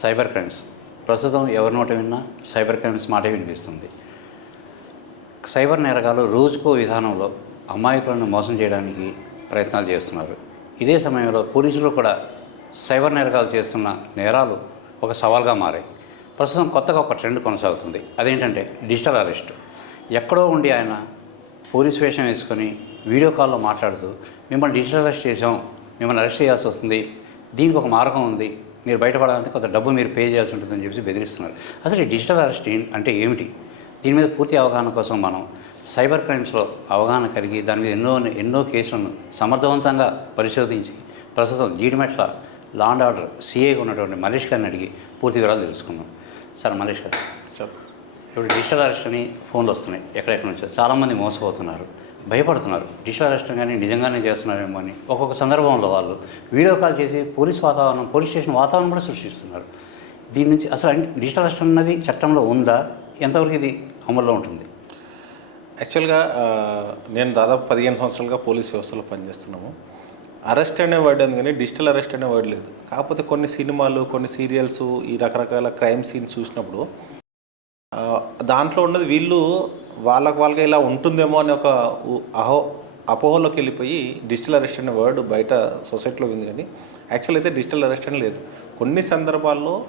Cyber crimes. ప్రస్తుతం ఎవరి నోట విన్నా సైబర్ క్రైమ్స్ మాటే వినిపిస్తుంది. సైబర్ నేరగాలు రోజుకో విధానంలో అమాయకులను మోసం చేయడానికి ప్రయత్నాలు చేస్తున్నారు. ఇదే సమయంలో పోలీసులు కూడా సైబర్ నేరగాలు చేస్తున్న నేరాలు ఒక సవాల్గా మారాయి. ప్రస్తుతం కొత్తగా ఒక ట్రెండ్ కొనసాగుతుంది. అదేంటంటే డిజిటల్ అరెస్ట్. ఎక్కడో ఉండి ఆయన పోలీస్ వేషం వేసుకొని వీడియో కాల్లో మాట్లాడుతూ మిమ్మల్ని డిజిటల్ అరెస్ట్ చేసాం మిమ్మల్ని అరెస్ట్ చేయాల్సి వస్తుంది. దీనికి ఒక మార్గం ఉంది. మీరు బయటపడాలంటే కొంత డబ్బు మీరు పే చేయాల్సి ఉంటుందని చెప్పి బెదిరిస్తున్నారు. అసలు ఈ డిజిటల్ అరెస్ట్ అంటే ఏమిటి? దీని మీద పూర్తి అవగాహన కోసం మనం సైబర్ క్రైమ్స్లో అవగాహన కలిగి దాని మీద ఎన్నో ఎన్నో కేసులను సమర్థవంతంగా పరిశోధించి ప్రస్తుతం జీడిమెట్ల లా అండ్ ఆర్డర్ సిఏగా ఉన్నటువంటి మలేష్ గారిని అడిగి పూర్తి వివరాలు తెలుసుకుందాం. సార్ మలేష్ గారు. ఇప్పుడు డిజిటల్ అరెస్ట్ అని ఫోన్లు వస్తున్నాయి ఎక్కడెక్కడ నుంచో. చాలామంది మోసపోతున్నారు. భయపడుతున్నారు. డిజిటల్ అరెస్ట్ కానీ నిజంగానే చేస్తున్నారేమో అని. ఒక్కొక్క సందర్భంలో వాళ్ళు వీడియో కాల్ చేసి పోలీస్ వాతావరణం పోలీస్ స్టేషన్ వాతావరణం కూడా సృష్టిస్తున్నారు. దీని నుంచి అసలు డిజిటల్ అరెస్ట్ అన్నది చట్టంలో ఉందా? ఎంతవరకు ఇది అమల్లో ఉంటుంది? యాక్చువల్గా నేను దాదాపు పదిహేను సంవత్సరాలుగా పోలీస్ వ్యవస్థలో పనిచేస్తున్నాము. అరెస్ట్ అనే వర్డ్ ఉంది కానీ డిజిటల్ అరెస్ట్ అనే వర్డ్ లేదు. కాకపోతే కొన్ని సినిమాలు కొన్ని సీరియల్స్ ఈ రకరకాల క్రైమ్ సీన్స్ చూసినప్పుడు దాంట్లో ఉన్నది వీళ్ళు వాళ్ళకు వాళ్ళకి ఇలా ఉంటుందేమో అనే ఒక అహో అపోహలోకి వెళ్ళిపోయి డిజిటల్ అరెస్ట్ అనే వర్డ్ బయట సొసైటీలో ఉంది కానీ యాక్చువల్ అయితే డిజిటల్ అరెస్ట్ అని లేదు. కొన్ని సందర్భాల్లో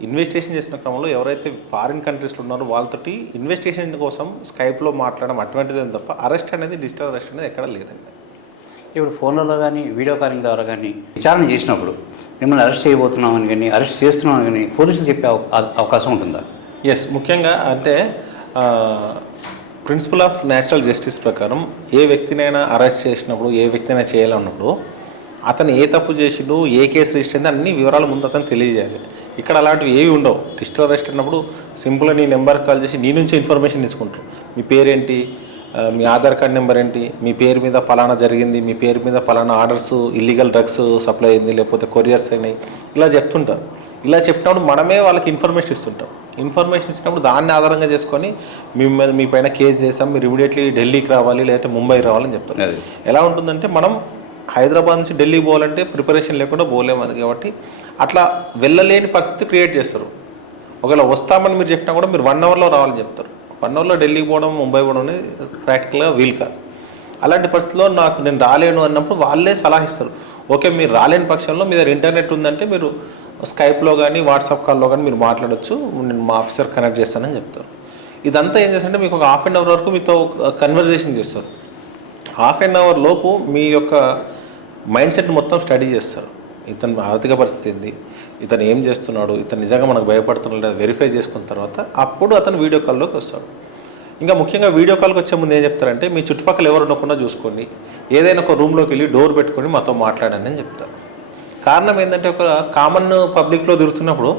ఇన్వెస్టిగేషన్ చేసిన క్రమంలో ఎవరైతే ఫారిన్ కంట్రీస్లో ఉన్నారో వాళ్ళతోటి ఇన్వెస్టిగేషన్ కోసం స్కైప్లో మాట్లాడడం అటువంటిది తప్ప అరెస్ట్ అనేది డిజిటల్ అరెస్ట్ అనేది ఎక్కడ లేదండి. ఇప్పుడు ఫోన్లలో కానీ వీడియో కాలింగ్ ద్వారా కానీ విచారణ చేసినప్పుడు మిమ్మల్ని అరెస్ట్ చేయబోతున్నామని కానీ అరెస్ట్ చేస్తున్నామని కానీ పోలీసులు చెప్పే అవ- అవ- అవకాశం ఉంటుందా? ఎస్ ముఖ్యంగా అంటే ప్రిన్సిపల్ ఆఫ్ న్యాచురల్ జస్టిస్ ప్రకారం ఏ వ్యక్తినైనా అరెస్ట్ చేసినప్పుడు ఏ వ్యక్తినైనా చేయాలన్నప్పుడు అతను ఏ తప్పు చేసిండు ఏ కేసు రిజిస్టర్ అయింది అన్ని వివరాలు ముందు అతను తెలియజేయాలి. ఇక్కడ అలాంటివి ఏవి ఉండవు. డిజిటల్ అరెస్ట్ అన్నప్పుడు సింపుల్గా నీ నెంబర్ కాల్ చేసి నీ నుంచి ఇన్ఫర్మేషన్ తీసుకుంటారు మీ పేరేంటి? మీ ఆధార్ కార్డ్ నెంబర్ ఏంటి? మీ పేరు మీద పలానా జరిగింది మీ పేరు మీద పలానా ఆర్డర్స్ ఇల్లీగల్ డ్రగ్స్ సప్లై అయింది లేకపోతే కొరియర్స్ అయినాయి ఇలా చెప్తుంటారు. ఇలా చెప్పినప్పుడు మనమే వాళ్ళకి ఇన్ఫర్మేషన్ ఇస్తుంటాం. ఇన్ఫర్మేషన్ ఇచ్చినప్పుడు దాన్ని ఆధారంగా చేసుకొని మీ మీద మీ పైన కేసు చేస్తాం మీరు ఇమీడియట్లీ ఢిల్లీకి రావాలి లేకపోతే ముంబై రావాలని చెప్తారు. ఎలా ఉంటుందంటే మనం హైదరాబాద్ నుంచి ఢిల్లీ పోవాలంటే ప్రిపరేషన్ లేకుండా పోలేమని కాబట్టి అట్లా వెళ్ళలేని పరిస్థితి క్రియేట్ చేస్తారు. ఒకవేళ వస్తామని మీరు చెప్పినా కూడా మీరు వన్ అవర్లో రావాలని చెప్తారు. వన్ అవర్లో ఢిల్లీకి పోవడం ముంబై పోవడం అనేది ప్రాక్టికల్గా వీలు కాదు. అలాంటి పరిస్థితిలో నాకు నేను రాలేను అన్నప్పుడు వాళ్ళే సలహా ఇస్తారు. ఓకే మీరు రాలేని పక్షంలో మీ దగ్గర ఇంటర్నెట్ ఉందంటే మీరు స్కైప్లో కానీ వాట్సాప్ కాల్లో కానీ మీరు మాట్లాడొచ్చు. నేను మా ఆఫీసర్ కనెక్ట్ చేస్తానని చెప్తారు ఇదంతా ఏం చేస్తారంటే మీకు ఒక హాఫ్ అన్ అవర్ వరకు మీతో కన్వర్జేషన్ చేస్తారు. హాఫ్ అన్ అవర్ లోపు మీ యొక్క మైండ్ సెట్ మొత్తం స్టడీ చేస్తారు. ఇతని ఆర్థిక పరిస్థితి ఏంది? ఇతను ఏం చేస్తున్నాడు? ఇతను నిజంగా మనకు భయపడుతున్నాడు లేదా వెరిఫై చేసుకున్న తర్వాత అప్పుడు అతను వీడియో కాల్లోకి వస్తాడు. ఇంకా ముఖ్యంగా వీడియో కాల్కి వచ్చే ముందు ఏం చెప్తారంటే మీ చుట్టుపక్కల ఎవరు ఉండకుండా చూసుకోండి. ఏదైనా ఒక రూమ్లోకి వెళ్ళి డోర్ పెట్టుకొని మాతో మాట్లాడండి అని చెప్తారు. కారణం ఏంటంటే ఒక కామన్ పబ్లిక్లో తిరుగుతున్నప్పుడు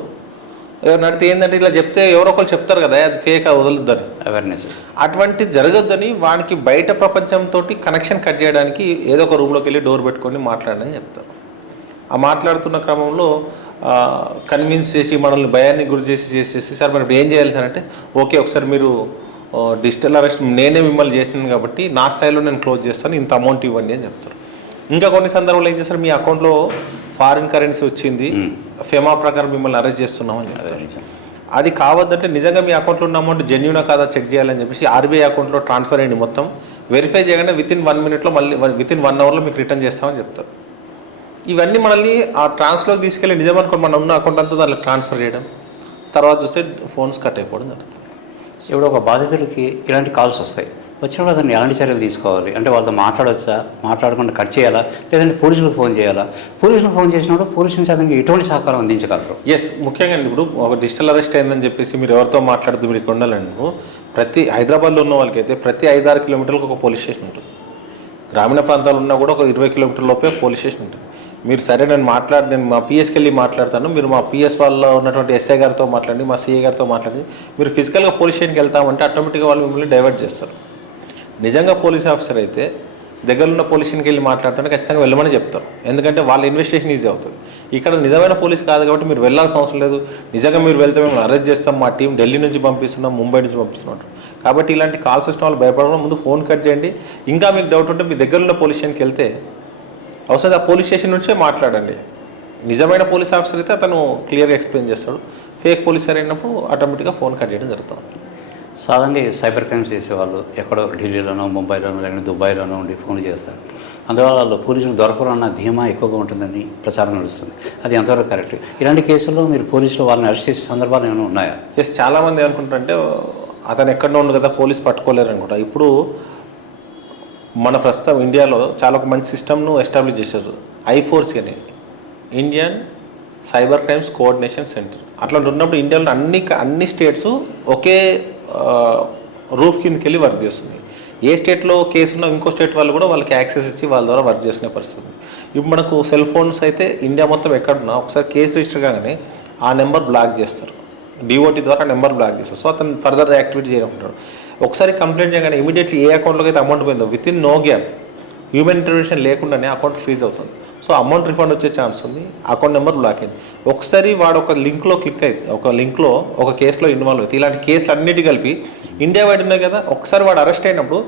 ఎవరిని అడిగితే ఏంటంటే ఇలా చెప్తే ఎవరో ఒకరు చెప్తారు కదా అది ఫేక్ వదలొద్దని. అవేర్నెస్ అటువంటి జరగద్దని వానికి బయట ప్రపంచంతో కనెక్షన్ కట్ చేయడానికి ఏదో ఒక రూమ్లోకి వెళ్ళి డోర్ పెట్టుకొని మాట్లాడని చెప్తారు. ఆ మాట్లాడుతున్న క్రమంలో కన్విన్స్ చేసి మనల్ని భయాన్ని గురి చేసి చేసేసి సార్ మరి ఇప్పుడు ఏం చేయాలి సార్? అంటే ఓకే ఒకసారి మీరు డిజిటల్ అరెస్ట్ నేనే మిమ్మల్ని చేసినాను కాబట్టి నా స్థాయిలో నేను క్లోజ్ చేస్తాను ఇంత అమౌంట్ ఇవ్వండి అని చెప్తారు. ఇంకా కొన్ని సందర్భాలు ఏం చేస్తారు? మీ అకౌంట్లో ఫారిన్ కరెన్సీ వచ్చింది ఫెమా ప్రకారం మిమ్మల్ని అరెస్ట్ చేస్తున్నామని చెప్తారు. అదే కావద్దంటే నిజంగా మీ అకౌంట్లో ఉన్న అమౌంట్ జెన్యునా కాదా చెక్ చేయాలని చెప్పేసి ఆర్బీఐ అకౌంట్లో ట్రాన్స్ఫర్ అయ్యింది మొత్తం. వెరిఫై చేయగానే విత్ ఇన్ వన్ మినిట్లో మళ్ళీ విత్ ఇన్ వన్ అవర్లో మీకు రిటర్న్ చేస్తామని చెప్తారు. ఇవన్నీ మనల్ని ఆ ట్రాన్స్లోకి తీసుకెళ్ళి నిజం అనుకోండి మన ఉన్న అకౌంట్ అంతా దాంట్లో ట్రాన్స్ఫర్ చేయడం. తర్వాత చూస్తే ఫోన్స్ కట్ అయిపోవడం జరుగుతుంది. ఇప్పుడు ఒక బాధితుడికి ఇలాంటి కాల్స్ వస్తాయి. వచ్చినప్పుడు అతను ఎలాంటి చర్యలు తీసుకోవాలి? అంటే వాళ్ళతో మాట్లాడవచ్చా మాట్లాడకుండా కట్ చేయాలా? లేదంటే పోలీసులకు ఫోన్ చేయాలా? పోలీసులకు ఫోన్ చేసినప్పుడు పోలీసు నుంచి అతనికి ఎటువంటి సహకారం అందించగలరు? ఎస్ ముఖ్యంగా ఇప్పుడు ఒక డిజిటల్ అరెస్ట్ అయిందని చెప్పేసి మీరు ఎవరితో మాట్లాడుతూ మీరు ఇక్కడ ఉండాలండి ప్రతి హైదరాబాద్లో ఉన్న వాళ్ళకైతే ప్రతి ఐదారు కిలోమీటర్లకు ఒక పోలీస్ స్టేషన్ ఉంటుంది. గ్రామీణ ప్రాంతాలు ఉన్నా కూడా ఒక ఇరవై కిలోమీటర్ లోపే పోలీస్ స్టేషన్ ఉంటుంది. మీరు సరే నేను మాట్లాడి నేను మా పిఎస్కి వెళ్ళి మాట్లాడతాను. మీరు మా పిఎస్ వాళ్ళ ఉన్నటువంటి ఎస్ఐ గారితో మాట్లాడి మా సిఏ గారితో మాట్లాడి మీరు ఫిజికల్గా పోలీస్ స్టేషన్కి వెళ్తామంటే ఆటోమేటిక్గా వాళ్ళు మిమ్మల్ని డైవర్ట్ చేస్తారు. నిజంగా పోలీస్ ఆఫీసర్ అయితే దగ్గరున్న ఉన్న వెళ్ళి మాట్లాడుతుంటే ఖచ్చితంగా వెళ్ళమని చెప్తారు. ఎందుకంటే వాళ్ళ ఇన్వెస్టిగేషన్ ఈజీ అవుతుంది. ఇక్కడ నిజమైన పోలీస్ కాదు కాబట్టి మీరు వెళ్ళాల్సిన అవసరం లేదు. నిజంగా మీరు వెళ్తే మేము అరెస్ట్ చేస్తాం మా టీం ఢిల్లీ నుంచి పంపిస్తున్నాం ముంబై నుంచి పంపిస్తున్నాం కాబట్టి ఇలాంటి కాల్స్ వచ్చిన వాళ్ళు భయపడడం ముందు ఫోన్ కట్ చేయండి. ఇంకా మీకు డౌట్ ఉంటే మీ దగ్గర ఉన్న పోలీస్ స్టేషన్కి వెళ్తే అవసరం ఆ పోలీస్ స్టేషన్ నుంచే మాట్లాడండి. నిజమైన పోలీస్ ఆఫీసర్ అయితే అతను క్లియర్గా ఎక్స్ప్లెయిన్ చేస్తాడు. ఫేక్ పోలీసర్ అయినప్పుడు ఆటోమేటిక్గా ఫోన్ కట్ చేయడం జరుగుతుంది. సాధారణంగా సైబర్ క్రైమ్స్ చేసేవాళ్ళు ఎక్కడో ఢిల్లీలోనో ముంబైలోనో లేకుంటే దుబాయ్లోనో ఉండి ఫోన్ చేస్తారు. అందువల్ల వాళ్ళు పోలీసులు దొరకరన్న ధీమా ఎక్కువగా ఉంటుందని ప్రచారం నడుస్తుంది. అది ఎంతవరకు కరెక్ట్? ఇలాంటి కేసుల్లో మీరు పోలీసులు వాళ్ళని అరెస్ట్ చేసే సందర్భాలు ఏమైనా ఉన్నాయా? ఎస్ చాలామంది అనుకుంటారంటే అతను ఎక్కడో ఉండు కదా పోలీస్ పట్టుకోలేరు అనుకుంటా. ఇప్పుడు మన ప్రస్తుతం ఇండియాలో చాలా ఒక మంచి సిస్టమ్ను ఎస్టాబ్లిష్ చేశారు. ఐఫోర్స్ అని. Indian cyber crimes coordination centre. అట్లా ఉన్నప్పుడు ఇండియాలో అన్ని అన్ని స్టేట్స్ ఒకే రూఫ్ కిందకి వెళ్ళి వర్క్ చేస్తుంది. ఏ స్టేట్లో కేసు ఉన్నా ఇంకో స్టేట్ వాళ్ళు కూడా వాళ్ళకి యాక్సెస్ ఇచ్చి వాళ్ళ ద్వారా వర్క్ చేసుకునే పరిస్థితి ఇప్పుడు మనకు సెల్ ఫోన్స్ అయితే ఇండియా మొత్తం ఎక్కడున్నా ఒకసారి కేసు రిజిస్టర్ కాగానే ఆ నెంబర్ బ్లాక్ చేస్తారు. డిఓటీ ద్వారా నెంబర్ బ్లాక్ చేస్తారు. సో అతను ఫర్దర్ యాక్టివిటీ చేయకుంటాడు ఒకసారి కంప్లైంట్ చేయగానే ఇమీడియట్లీ ఏ అకౌంట్లోకి అయితే అమౌంట్ పోయిందో within no gap human intervention లేకుండానే అకౌంట్ ఫ్రీజ్ అవుతుంది. సో అమౌంట్ రిఫండ్ వచ్చే ఛాన్స్ ఉంది. అకౌంట్ నెంబర్ బ్లాక్ అయింది. ఒకసారి వాడు ఒక లింక్లో క్లిక్ అయింది ఒక లింక్లో ఒక కేసులో ఇన్వాల్వ్ అవుతుంది ఇలాంటి కేసులు అన్నిటి కలిపి ఇండియా వైడ్ ఉన్నాయి కదా ఒకసారి వాడు అరెస్ట్ అయినప్పుడు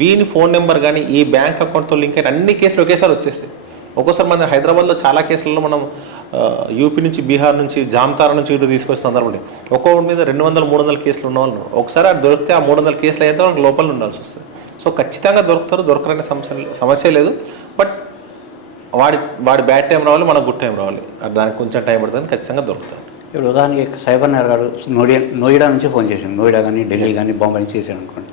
వీని ఫోన్ నెంబర్ కానీ ఈ బ్యాంక్ అకౌంట్తో లింక్ అయిన అన్ని కేసులు ఒకేసారి వచ్చేస్తాయి ఒక్కోసారి మన హైదరాబాద్లో చాలా కేసులలో మనం యూపీ నుంచి బీహార్ నుంచి జామ్తారా నుంచి ఇటు తీసుకొచ్చిన సందర్భం ఉంది. ఒక్కొక్కటి మీద రెండు వందల మూడు వందల కేసులు ఉన్న వాళ్ళు ఒకసారి అది దొరికితే ఆ మూడు వందల కేసులు అయితే మనకు లోపల ఉండాల్సి వస్తుంది. సో ఖచ్చితంగా దొరుకుతారు దొరకరనే సమస్య సమస్య లేదు. వాడి వాడి బ్యాడ్ టైం రావాలి మనకు గుడ్ టైం రావాలి. అది దానికి కొంచెం టైం పడుతుంది ఖచ్చితంగా దొరుకుతారు ఇప్పుడు ఉదాహరణకి సైబర్ నేరగాడు నోయిడా నోయిడా నుంచి ఫోన్ చేశాడు. నోయిడా కానీ ఢిల్లీ కానీ బాంబే నుంచి చేశాడు అనుకోండి.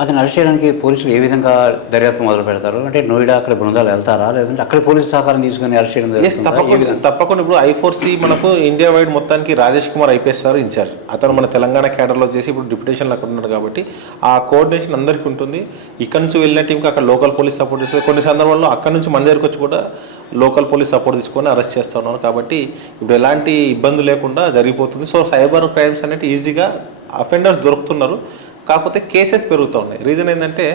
అతను అరెస్ట్ చేయడానికి పోలీసులు ఏ విధంగా దర్యాప్తు మొదలు పెడతారు? అంటే నోయిడా అక్కడ బృందాలు వెళ్తారా? లేదంటే అక్కడ పోలీసు సహకారం తీసుకొని అరెస్ట్ చేయడం తప్పకుండా ఇప్పుడు ఐ ఫోర్ సి మనకు ఇండియా వైడ్ మొత్తానికి Rajesh Kumar IPS sir incharge అతను మన తెలంగాణ క్యాడర్లో చేసి ఇప్పుడు డిప్యుటేషన్లో అక్కడ ఉన్నాడు కాబట్టి ఆ కోఆర్డినేషన్ అందరికీ ఉంటుంది. ఇక్కడ నుంచి వెళ్ళిన టీంకి అక్కడ లోకల్ పోలీస్ సపోర్ట్ చేస్తుంది కొన్ని సందర్భాల్లో అక్కడ నుంచి మన దగ్గరికి వచ్చి కూడా లోకల్ పోలీస్ సపోర్ట్ తీసుకొని అరెస్ట్ చేస్తూ ఉన్నారు. కాబట్టి ఇప్పుడు ఎలాంటి ఇబ్బంది లేకుండా జరిగిపోతుంది. సో సైబర్ క్రైమ్స్ అనేవి ఈజీగా అఫెండర్స్ దొరుకుతున్నారు. కాకపోతే కేసెస్ పెరుగుతూ ఉన్నాయి. రీజన్ ఏంటంటే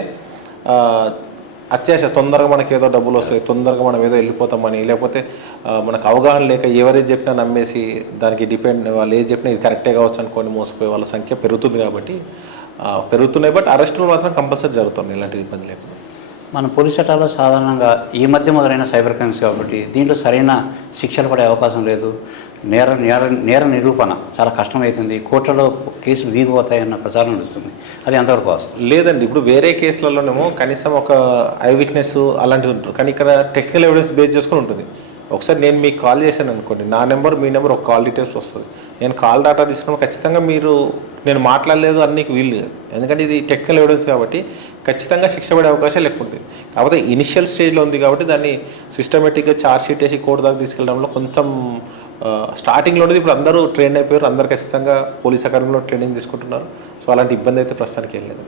అత్యాశ తొందరగా మనకి ఏదో డబ్బులు వస్తాయి తొందరగా మనం ఏదో వెళ్ళిపోతామని లేకపోతే మనకు అవగాహన లేక ఎవరేది చెప్పినా నమ్మేసి దానికి డిపెండ్ వాళ్ళు ఏది చెప్పినా ఇది కరెక్టే కావచ్చు అనుకొని మోసపోయే వాళ్ళ సంఖ్య పెరుగుతుంది కాబట్టి పెరుగుతున్నాయి. బట్ అరెస్టులు మాత్రం కంపల్సరీ జరుగుతున్నాయి ఇలాంటి ఇబ్బంది లేకుండా. మన పోలీస్ చట్టాల్లో సాధారణంగా ఈ మధ్య మొదలైన సైబర్ క్రైమ్స్ కాబట్టి దీంట్లో సరైన శిక్షలు పడే అవకాశం లేదు. నేర నేర నేర నిరూపణ చాలా కష్టమవుతుంది కోర్టులో కేసులు వీగిపోతాయన్న ప్రచారం నడుస్తుంది. అది ఎంతవరకు వస్తుంది లేదండి ఇప్పుడు వేరే కేసులలోనేమో కనీసం ఒక ఐ విట్నెస్ అలాంటిది ఉంటుంది. కానీ ఇక్కడ టెక్నికల్ ఎవిడెన్స్ బేస్ చేసుకొని ఉంటుంది. ఒకసారి నేను మీకు కాల్ చేశాను అనుకోండి నా నెంబర్ మీ నెంబర్ ఒక కాల్ డీటెయిల్స్ వస్తుంది. నేను కాల్ డేటా తీసుకున్నప్పుడు ఖచ్చితంగా మీరు నేను మాట్లాడలేదు అని నీకు వీలు లేదు. ఎందుకంటే ఇది టెక్నికల్ ఎవిడెన్స్ కాబట్టి ఖచ్చితంగా శిక్ష పడే అవకాశాలు ఎక్కువ ఉంటుంది కాకపోతే ఇనిషియల్ స్టేజ్లో ఉంది కాబట్టి దాన్ని సిస్టమేటిక్గా చార్జ్ షీట్ వేసి కోర్టు దాకా తీసుకెళ్ళడంలో కొంచెం స్టార్టింగ్లో ఉండేది ఇప్పుడు అందరూ ట్రైన్ అయిపోయారు. అందరు ఖచ్చితంగా పోలీస్ అకాడమీలో ట్రైనింగ్ తీసుకుంటున్నారు. సో అలాంటి ఇబ్బంది అయితే ప్రస్తుతానికి ఏం లేదు.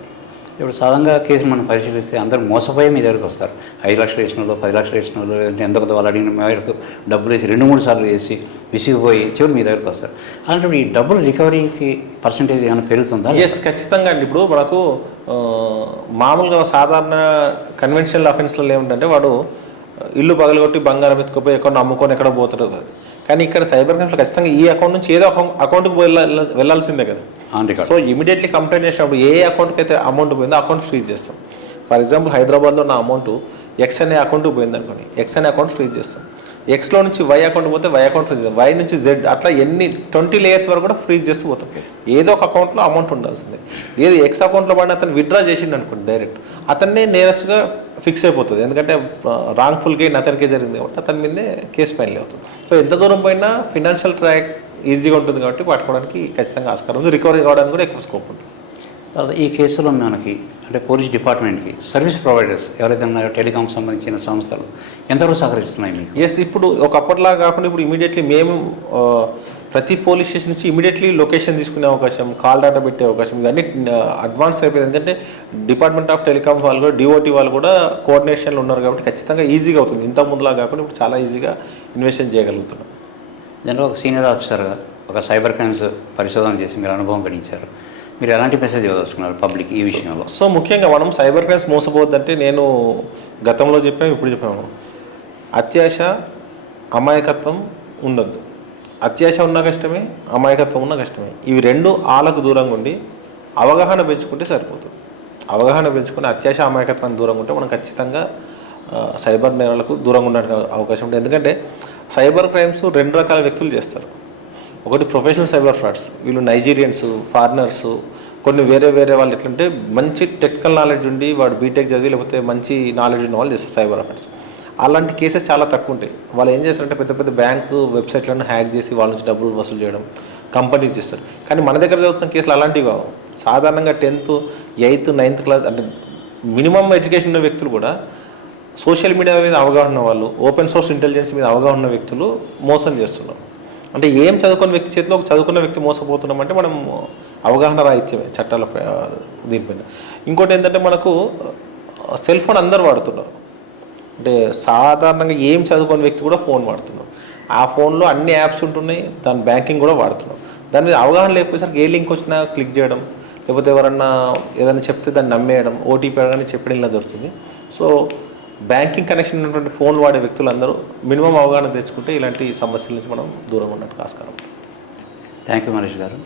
ఇప్పుడు సాధారణంగా కేసు మనం పరిశీలిస్తే అందరూ మోసపోయి మీ దగ్గరికి వస్తారు. ఐదు లక్షలు వేసిన వాళ్ళు పది లక్షలు వేసిన వాళ్ళు కొంత వాళ్ళు అడిగిన మేరకు డబ్బులు వేసి రెండు మూడు సార్లు వేసి విసిగిపోయి చివరి మీ దగ్గరికి వస్తారు. అలాంటి ఈ డబ్బులు రికవరీకి పర్సంటేజ్ ఏమైనా పెరుగుతుందా? ఎస్ ఖచ్చితంగా అండి. ఇప్పుడు మనకు మామూలుగా సాధారణ కన్వెన్షనల్ అఫెన్స్లలో ఏమిటంటే వాడు ఇల్లు పగలగొట్టి బంగారం ఎత్తుకుపోయి ఎక్కడ అమ్ముకొని ఎక్కడ పోతాడు. కానీ ఇక్కడ సైబర్ క్రైమ్స్లో ఖచ్చితంగా ఈ అకౌంట్ నుంచి ఏదో అకౌంట్ అకౌంట్కి వెళ్ళ వెళ్ళాల్సిందే కదా. సో ఇమీడియట్లీ కంప్లైంట్ చేసినప్పుడు ఏ అకౌంట్కి అయితే అమౌంట్ పోయిందో అకౌంట్ ఫ్రీజ్ చేస్తాం. ఫర్ ఎగ్జాంపుల్ హైదరాబాద్లో నా అమౌంట్ ఎక్స్ అనే అకౌంట్కి పోయింది అనుకోండి ఎక్స్ అనే అకౌంట్ ఫ్రీజ్ చేస్తాం. ఎక్స్లో నుంచి వై అకౌంట్ పోతే వై అకౌంట్ ఫ్రీజ్ వై నుంచి జెడ్ అట్లా ఎన్ని ట్వంటీ లేయర్స్ వరకు కూడా ఫ్రీజ్ చేస్తూ పోతాం. ఏదో ఒక అకౌంట్లో అమౌంట్ ఉండాల్సిందే. ఏదో ఎక్స్ అకౌంట్లో పడిన అతను విత్డ్రా చేసిండు అనుకోండి డైరెక్ట్ అతన్నే నేరస్గా ఫిక్స్ అయిపోతుంది. ఎందుకంటే రాంగ్ఫుల్ గెయిన్ అతనికే జరిగింది కాబట్టి అతని మీదే కేసు ఫైల్ అవుతుంది. సో ఎంత దూరం పోయినా ఫినాన్షియల్ ట్రాక్ ఈజీగా ఉంటుంది కాబట్టి పట్టుకోవడానికి ఖచ్చితంగా ఆస్కారం ఉంది. రికవరీ కావడానికి కూడా ఎక్కువ స్కోప్ ఉంటుంది. తర్వాత ఈ కేసులో మనకి అంటే పోలీస్ డిపార్ట్మెంట్కి సర్వీస్ ప్రొవైడర్స్ ఎవరైతే ఉన్నారో టెలికాం సంబంధించిన సంస్థలు ఎంతవరకు సహకరిస్తున్నాయి మీకు? ఎస్ ఇప్పుడు ఒకప్పటిలా కాకుండా ఇప్పుడు ఇమీడియట్లీ మేము ప్రతి పోలీస్ స్టేషన్ నుంచి ఇమీడియట్లీ లొకేషన్ తీసుకునే అవకాశం కాల్ డేటా పెట్టే అవకాశం ఇవన్నీ అడ్వాన్స్ అయిపోయింది. ఎందుకంటే డిపార్ట్మెంట్ ఆఫ్ టెలికాం వాళ్ళు కూడా డిఓటీ వాళ్ళు కూడా కోఆర్డినేషన్లో ఉన్నారు కాబట్టి ఖచ్చితంగా ఈజీగా అవుతుంది. ఇంత ముందులా కాకుండా ఇప్పుడు చాలా ఈజీగా ఇన్వెస్టిగేషన్ చేయగలుగుతున్నాం. దాంట్లో ఒక సీనియర్ ఆఫీసర్గా ఒక సైబర్ క్రైమ్స్ పరిశోధన చేసి మీరు అనుభవం గడించారు. మీరు ఎలాంటి మెసేజ్ ఇవ్వదలుచుకున్నారు పబ్లిక్ ఈ విషయంలో? సో ముఖ్యంగా మనం సైబర్ క్రైమ్స్ మోసపోవద్దంటే నేను గతంలో చెప్పాము ఇప్పుడు చెప్పాము అత్యాశ అమాయకత్వం ఉండొద్దు. అత్యాశ ఉన్న కష్టమే అమాయకత్వం ఉన్న కష్టమే. ఇవి రెండు ఆలకు దూరంగా ఉండి అవగాహన పెంచుకుంటే సరిపోతుంది. అవగాహన పెంచుకుని అత్యాశ అమాయకత్వానికి దూరంగా ఉంటే మనం ఖచ్చితంగా సైబర్ నేరాలకు దూరంగా ఉండడానికి అవకాశం ఉంటుంది. ఎందుకంటే సైబర్ క్రైమ్స్ రెండు రకాల వ్యక్తులు చేస్తారు. ఒకటి ప్రొఫెషనల్ సైబర్ ఫ్రాడ్స్ వీళ్ళు నైజీరియన్స్ ఫారినర్స్ కొన్ని వేరే వేరే వాళ్ళు ఎట్లంటే మంచి టెక్నికల్ నాలెడ్జ్ ఉండి వాడు బీటెక్ చదివి లేకపోతే మంచి నాలెడ్జ్ ఉన్న వాళ్ళు చేస్తారు సైబర్ అఫెన్స్ అలాంటి కేసెస్ చాలా తక్కువ ఉంటాయి. వాళ్ళు ఏం చేస్తారంటే పెద్ద పెద్ద బ్యాంకు వెబ్సైట్లను హ్యాక్ చేసి వాళ్ళ నుంచి డబ్బులు వసూలు చేయడం కంపెనీస్ చేస్తారు. కానీ మన దగ్గర చదువుతున్న కేసులు అలాంటివి కావు. సాధారణంగా టెన్త్ ఎయిత్ నైన్త్ క్లాస్ అంటే మినిమం ఎడ్యుకేషన్ ఉన్న వ్యక్తులు కూడా సోషల్ మీడియా మీద అవగాహన ఉన్న వాళ్ళు ఓపెన్ సోర్స్ ఇంటెలిజెన్స్ మీద అవగాహన ఉన్న వ్యక్తులు మోసం చేస్తున్నారు. అంటే ఏం చదువుకున్న వ్యక్తి చేతిలో ఒక చదువుకున్న వ్యక్తి మోసపోతున్నాం అంటే మనం అవగాహన రాహిత్యమే చట్టాల దీనిపైన ఇంకోటి ఏంటంటే మనకు సెల్ ఫోన్ అందరు వాడుతున్నారు. అంటే సాధారణంగా ఏం చదువుకున్న వ్యక్తి కూడా ఫోన్ వాడుతున్నారు. ఆ ఫోన్లో అన్ని యాప్స్ ఉంటున్నాయి దాని బ్యాంకింగ్ కూడా వాడుతున్నాం దాని మీద అవగాహన లేకపోయేసరికి ఏ లింక్ వచ్చినా క్లిక్ చేయడం లేకపోతే ఎవరన్నా ఏదైనా చెప్తే దాన్ని నమ్మేయడం ఓటీపీ అడగానే చెప్పడం ఇలా జరుగుతుంది. సో బ్యాంకింగ్ కనెక్షన్ ఉన్నటువంటి ఫోన్ వాడే వ్యక్తులందరూ మినిమం అవగాహన తెచ్చుకుంటే ఇలాంటి సమస్యల నుంచి మనం దూరం ఉన్నట్టు ఆస్కారం. థ్యాంక్ యూ మనీష్ గారు.